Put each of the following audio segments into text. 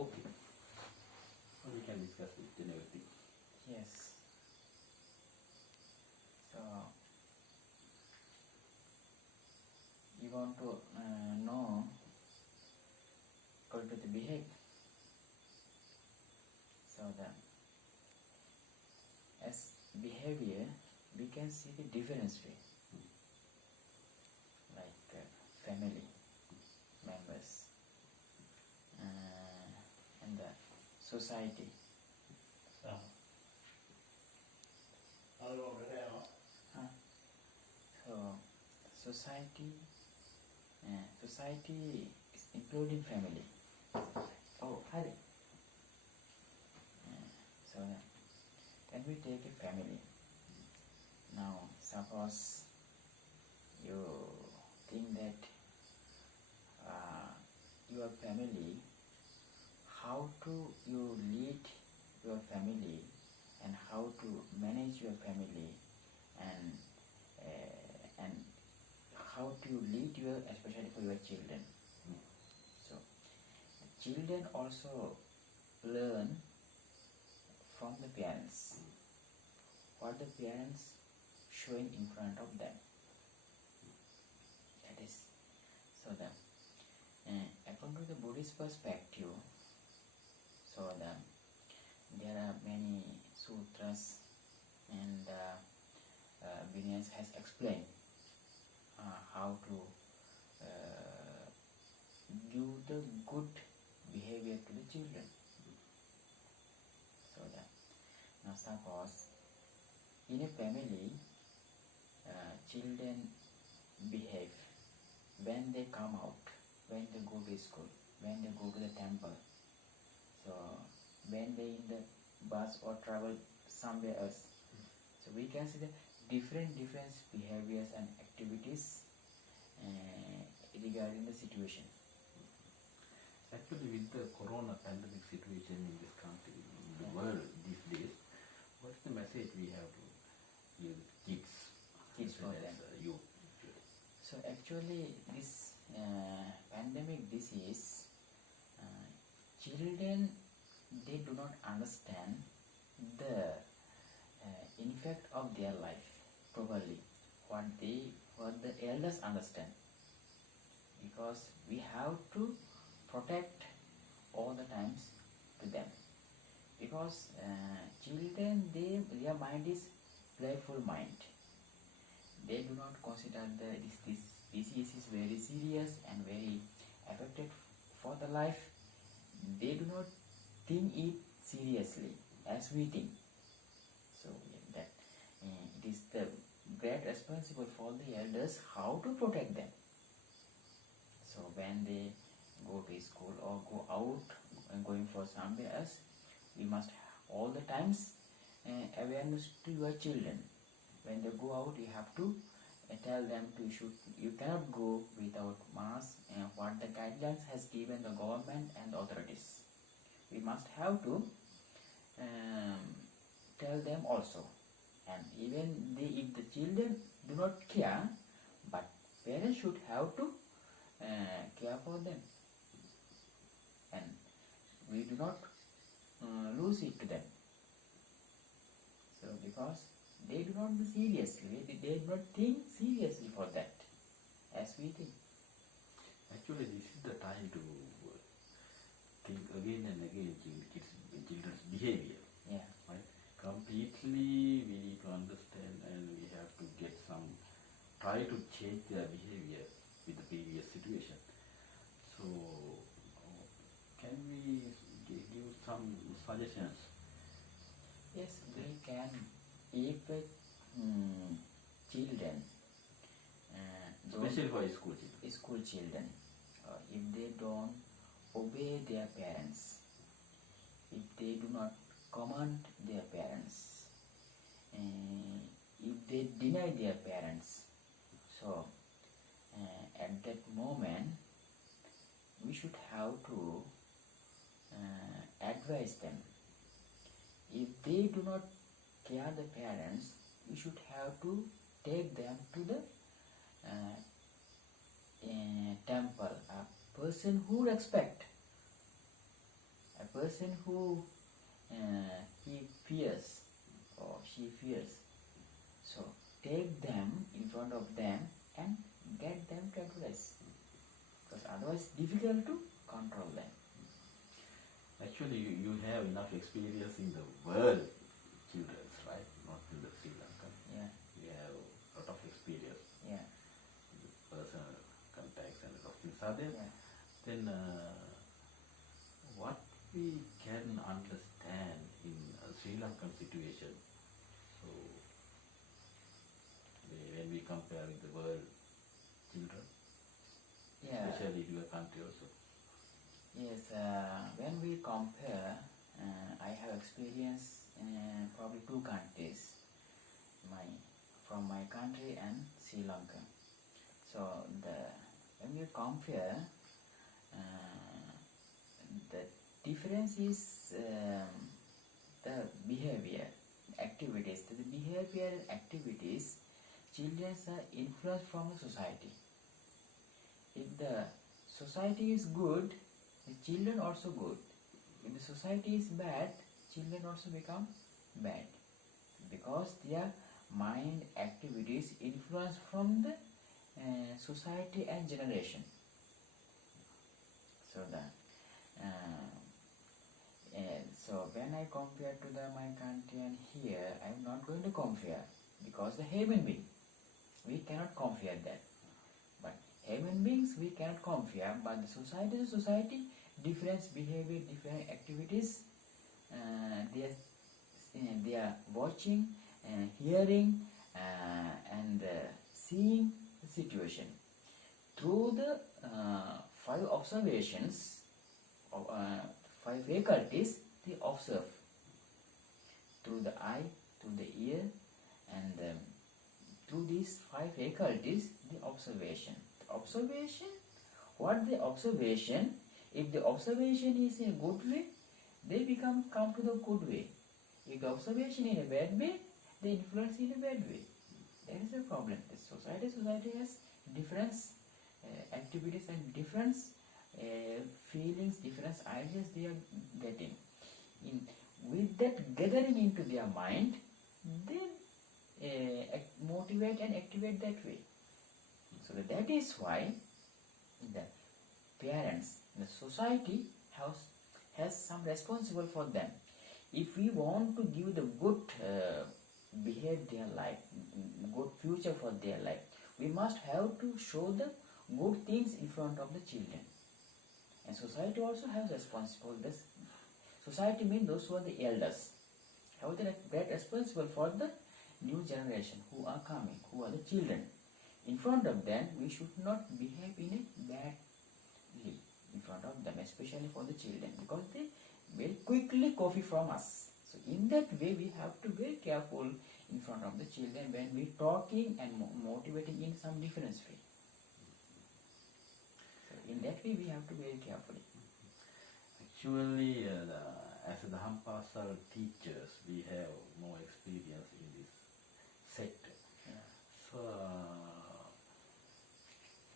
okay. We can discuss it and everything. Yes. So you want to know how to behave. So as behavior, we can see the difference way, like family members and the society. Huh? So society is including family. Oh, hi. So then we take a family. Now suppose you think that your family, how to you lead your family and how to manage your family and how to lead your, especially for your children. So children also learn from the parents what the parents showing in front of them. That is, so that according to the Buddhist perspective, so there are many sutras and Vinayas has explained how to give the good behavior to the children. So that now suppose in a family, children behave when they come out, when they go to school, when they go to the temple. So when they in the bus or travel somewhere else. So we can see the different behaviors and activities regarding the situation. Actually, with the corona pandemic situation in this country, in the world these days, what is the message we have to give kids for them? You. So actually, this pandemic disease, children, they do not understand the effect of their life properly. What the elders understand, because we have to protect all the times to them, because children, their mind is playful mind. They do not consider this disease is very serious and very affected for the life. They do not think it seriously as we think. So that it is the great responsible for the elders how to protect them. So when they go to school or go out and going for somewhere else, we must all the times awareness to your children. When they go out, you have to tell them you cannot go without mask and what the guidelines has given the government and the authorities. We must have to tell them also. And even if the children do not care, but parents should have to care for them, and we do not lose it to them. So because they do not do seriously, they do not think seriously for that as we think. Actually, this is the time to think again and again children's behavior. Yeah. Right? Completely, we need to understand and we have to try to change their behavior with the previous situation. So, can we give some suggestions? Yes, we can. If children, especially for school children, if they don't obey their parents, if they do not command their parents, if they deny their parents, so at that moment we should have to advise them. If they do not care the parents, we should have to take them to the temple, a person who respect person who he fears or she fears, so take them in front of them and get them to advise, because otherwise difficult to control them. Actually, you have enough experience in the world children, right? Not in the Sri Lanka. Yeah, You have a lot of experience, yeah, personal contacts and a lot of things are there. yeah. Then what we can understand in a Sri Lankan situation, so when we compare with the world children, Yeah. especially in your country also. Yes, when we compare, I have experience in probably two countries, from my country and Sri Lanka. So when we compare, the difference is the behavior, activities. The behavior and activities, children are influenced from the society. If the society is good, the children also good. If the society is bad, children also become bad, because their mind activities influence from the society and generation. So so when I compare to my country and here, I am not going to compare, because the human being, we cannot compare that. But human beings we cannot compare, but the society to society, different behavior, different activities, they are watching, hearing, and seeing the situation through the five observations, five faculties. They observe through the eye, through the ear, and through these five faculties, the observation. What the observation? If the observation is in a good way, they come to the good way. If the observation in a bad way, they influence in a bad way. That is the problem. The society has different activities and different feelings, different ideas they are getting. With that gathering into their mind, they motivate and activate that way. So that is why the parents, the society has some responsible for them. If we want to give the good behave their life, good future for their life, we must have to show the good things in front of the children. And society also has responsible. This society means those who are the elders. How they are responsible for the new generation who are coming, who are the children. In front of them, we should not behave in a badly in front of them, especially for the children, because they will quickly copy from us. So in that way, we have to be very careful in front of the children when we talking and motivating in some different way. So in that way, we have to be very careful. Actually, as the Dhampasal teachers, we have more experience in this sector. Yeah. So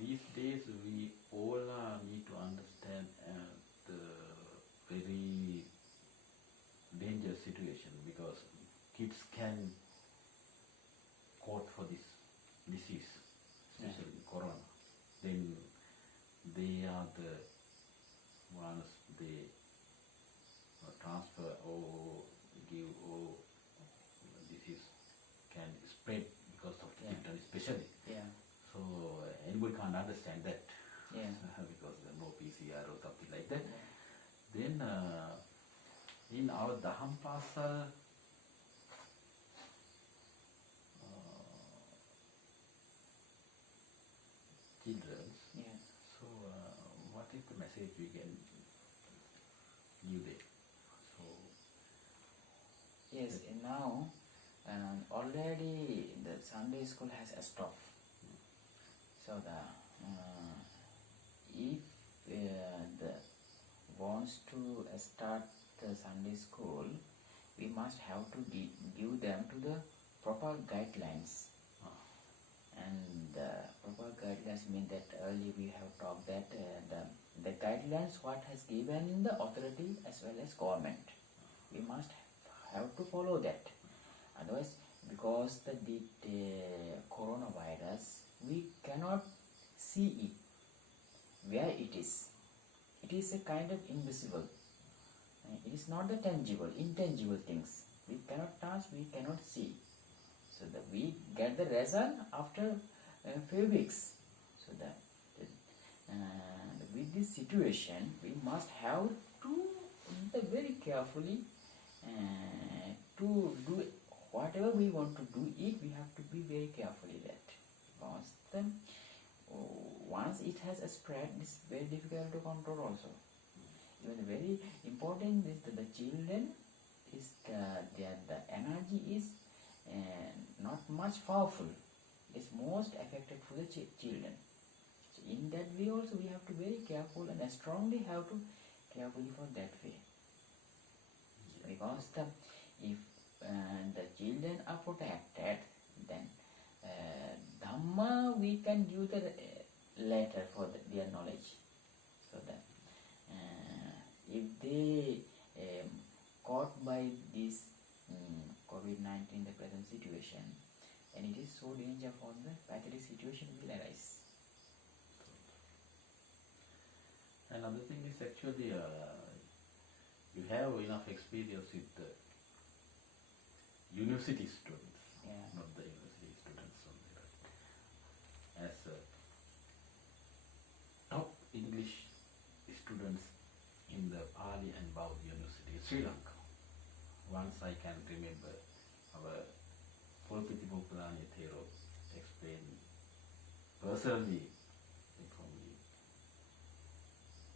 these days we all need to understand the very dangerous situation, because kids can caught for this disease, especially corona. Then they are the ones they transfer or give, or disease can spread because of the children especially. Yeah. So anybody can't understand that. Yeah. Because there no PCR or something like that. Yeah. Then in our Dhampasal children, Yeah. so what is the message we can give them? So Yes, now already the Sunday school has stopped. So if the wants to start the Sunday school, we must have to give them to the proper guidelines. And the proper guidelines mean that earlier we have talked that the the guidelines what has given the authority as well as government. We must have to follow that. Otherwise, because the coronavirus, we cannot see it, where it is. It is a kind of invisible. It is not the tangible, intangible things. We cannot touch, we cannot see. So that we get the result after a few weeks. So that with this situation, we must have to very carefully to do whatever we want to do it. We have to be very carefully that, because once it has a spread, it's very difficult to control also. Even very important is that the children is the energy is not much powerful. It's most affected for the children. So in that way also we have to be very careful and strongly have to carefully for that way. Because if the children are protected, then Dhamma we can give the later for their knowledge. So that if they caught by this COVID-19, the present situation, and it is so danger for the pathetic situation will arise. Another thing is actually you have enough experience with the university students, not the university students only, right? As top English students in the Pali and Baudd University, Sri Lanka. Once I can remember our Polpiti Mupulani Thero explained personally from me,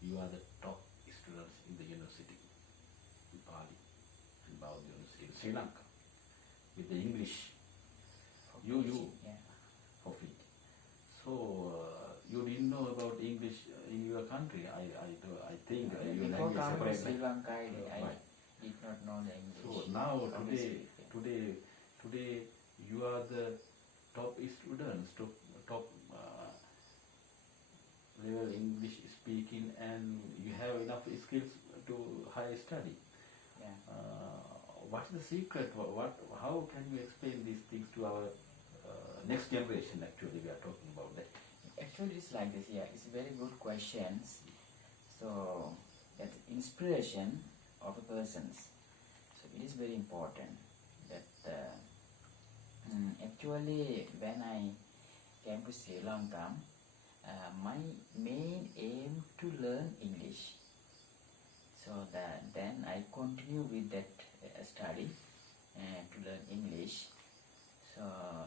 you are the top students in the university in Pali and Baudd University in Sri Lanka with the English. You for free. So you didn't know about English in your country. I think your Before language coming to separate. Sri Lanka, I Right. did not know the English. So now Only today you are the top students, top level English speaking, and you have enough skills to higher study. Yeah. What's the secret? How can you explain these things to our next generation? Actually, we are talking about that. Actually, it's like this. Yeah, it's very good questions. So that inspiration of a person's. So it is very important that actually when I came to Sri Lanka, my main aim to learn English. So then I continue with that study to learn English. So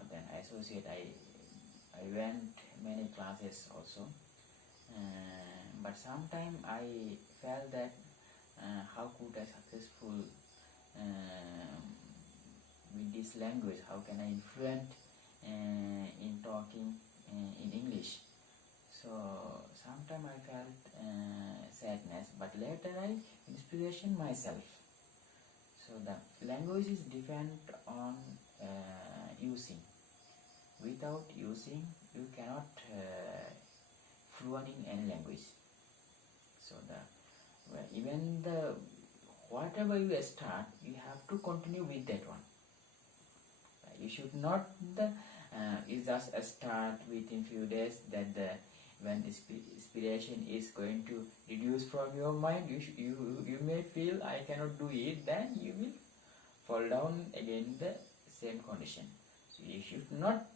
then I associate. I went many classes also, but sometimes I felt that how could I successful with this language? How can I influent in talking in English? So sometimes I felt sadness, but later I inspiration myself. So the language is depend on using. Without using, you cannot fluent in any language. So even whatever you start, you have to continue with that one. You should not is just a start within few days that when inspiration is going to reduce from your mind, you may feel I cannot do it, then you will fall down again in the same condition. So you should not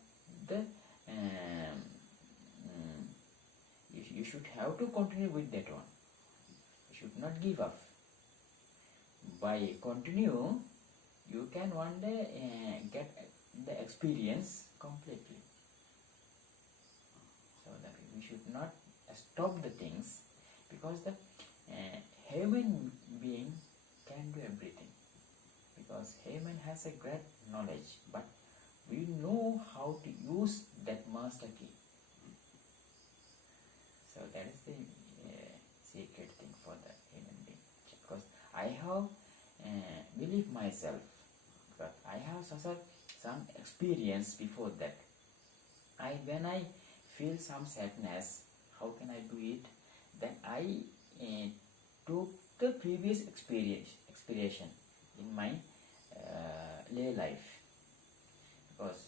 you should have to continue with that one. You should not give up. By continue, you can one day get the experience completely. So that we should not stop the things, because the human being can do everything, because human has a great knowledge, but we know how to use that master key. So that is the secret thing for the human being, because I have believed myself, but I have some experience before that. When I feel some sadness, how can I do it? then I took the previous expiration in my lay life, because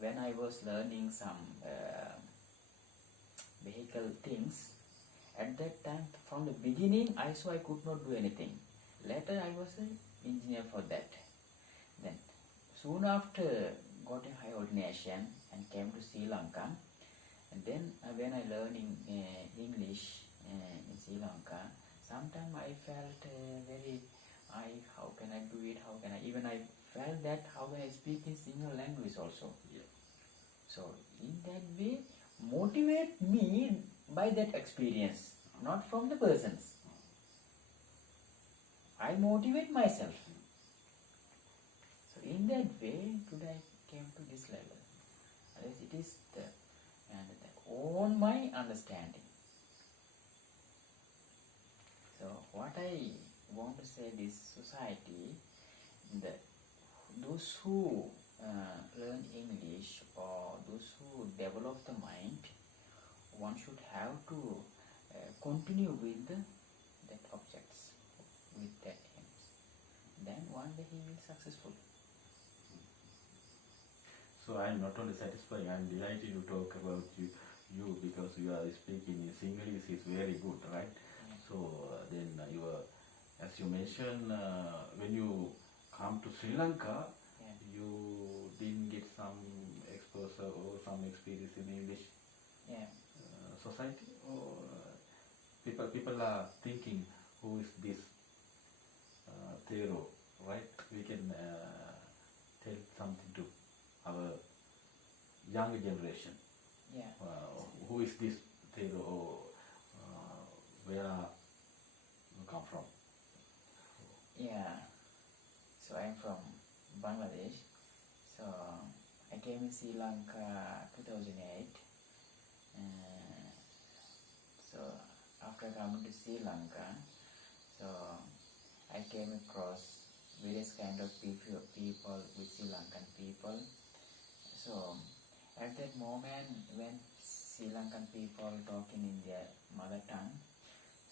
when I was learning some vehicle things, at that time from the beginning I saw I could not do anything. Later I was an engineer for that. Then soon after got a high ordination and came to Sri Lanka, and then when I learning English in Sri Lanka, sometimes I felt very, how can I do it, how can I, even I felt that how can I speak in single language also. Yeah. So in that way, motivate me by that experience, not from the persons. I motivate myself. So in that way, today I came to this level. It is the on my understanding. So what I want to say, this society, that those who learn English or those who develop the mind, one should have to continue with that objects, with that aims. Then one day he will successful. So I am not only satisfied, I am delighted to talk about you because you are speaking in Sinhalese is very good, right? Yeah. So then as you mentioned, when you come to Sri Lanka, Yeah. you didn't get some exposure or some experience in English Yeah. society, or people are thinking, who is this Thero, right? We can tell something to our younger generation. Yeah. Who is this Thero, or where you come from? Yeah. So I'm from Bangladesh. So I came in Sri Lanka 2008. So after coming to Sri Lanka, so I came across various kind of people with Sri Lankan people. So at that moment when Sri Lankan people talking in their mother tongue,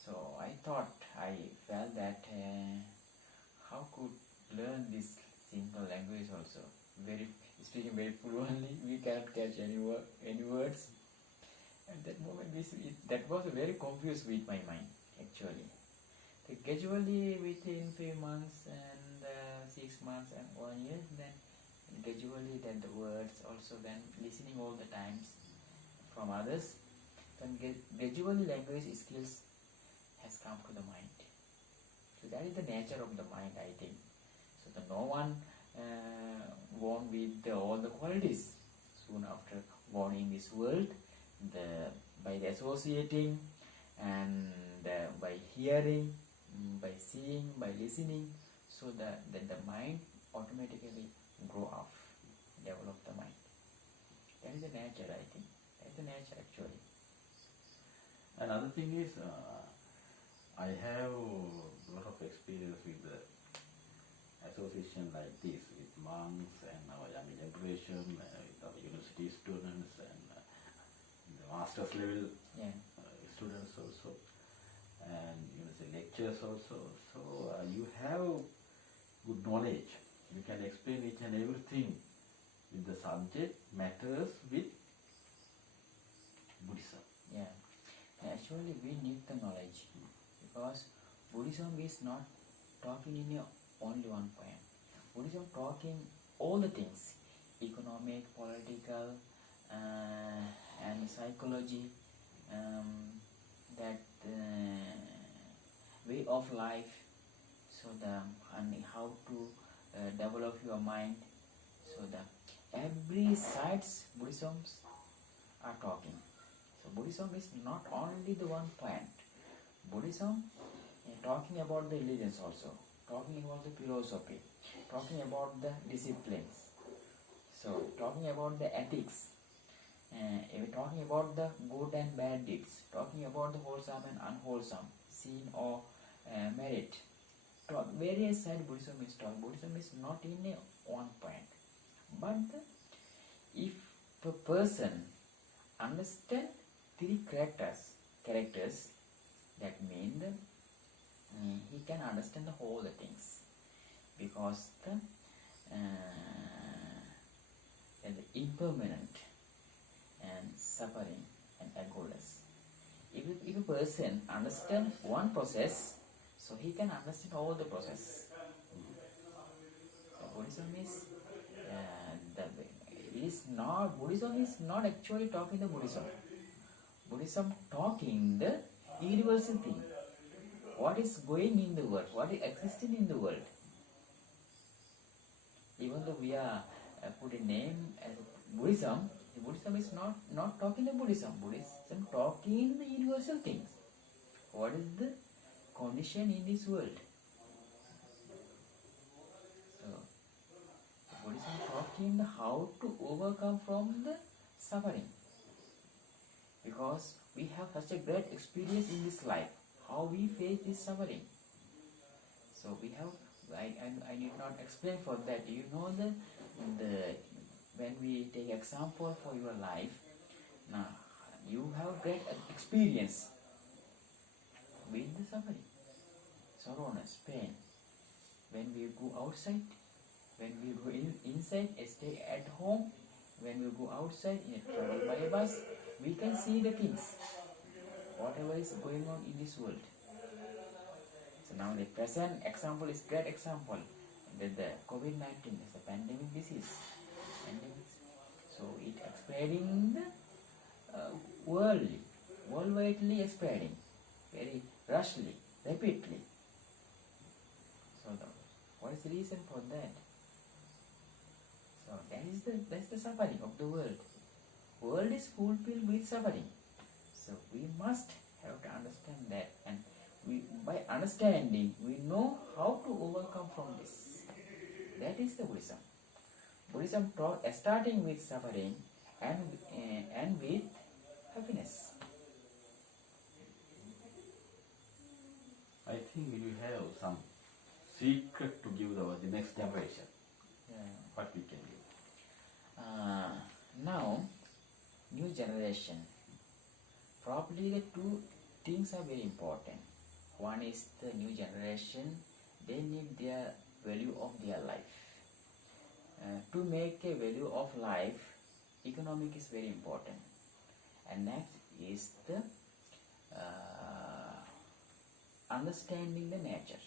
so I felt that how could learn this simple language also, very speaking very fluently, we cannot catch any words. At that moment that was very confused with my mind actually. So gradually within 3 months and 6 months and 1 year, then gradually then the words also, then listening all the times from others, then gradually language skills has come to the mind. So that is the nature of the mind, I think. So no one born with all the qualities. Soon after born in this world, by the associating and by hearing, by seeing, by listening, so that the mind automatically grow up, develop the mind. That is the nature, I think. That is the nature actually. Another thing is, I have a lot of experience with the association like this, with monks and our young generation, with our university students and the master's level Yeah. students also, and university lectures also. So you have good knowledge. You can explain each and everything with the subject matters with Buddhism. Yeah. Actually, we need the knowledge, because Buddhism is not talking in only one point. Buddhism talking all the things, economic, political, and psychology, that way of life, so and how to develop your mind. So every sides Buddhisms are talking. So Buddhism is not only the one point. Buddhism talking about the religions also, talking about the philosophy, talking about the disciplines, so talking about the ethics, talking about the good and bad deeds, talking about the wholesome and unwholesome, sin or merit. Various side Buddhism is taught. Buddhism is not in one point. But if a person understand three characters, characters. That means he can understand the whole the things, because the impermanent and suffering and agoless. If a person understands one process, so he can understand all the process. So Buddhism is Buddhism is not actually talking the Buddhism. Buddhism talking the universal thing. What is going in the world? What is existing in the world? Even though we are put a name as Buddhism, Buddhism is not talking the Buddhism. Buddhism talking the universal things. What is the condition in this world? So Buddhism talking how to overcome from the suffering. Because we have such a great experience in this life, how we face this suffering. So we have, I need not explain for that. You know when we take example for your life, now you have great experience with the suffering, sorrowness, pain. When we go outside, when we go inside, stay at home, when we go outside, travel by a bus, we can see the things, whatever is going on in this world. So now the present example is great example, that the COVID-19 is a pandemic disease. So it spreading worldwidely spreading, very rashly, rapidly. So what is the reason for that? So that's the suffering of the world. World is fulfilled with suffering. So we must have to understand that, and by understanding we know how to overcome from this. That is the Buddhism. Buddhism taught starting with suffering and with happiness. I think we will have some secret to give the next generation. What we can give. Now, new generation. Probably the two things are very important. One is the new generation, they need their value of their life. To make a value of life, economic is very important. And next is the understanding the nature.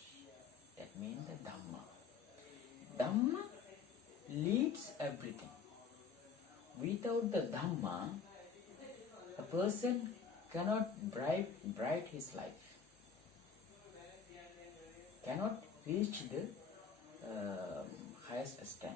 That means the Dhamma. Dhamma leads everything. Without the Dhamma, a person cannot bright his life, cannot reach the highest stand.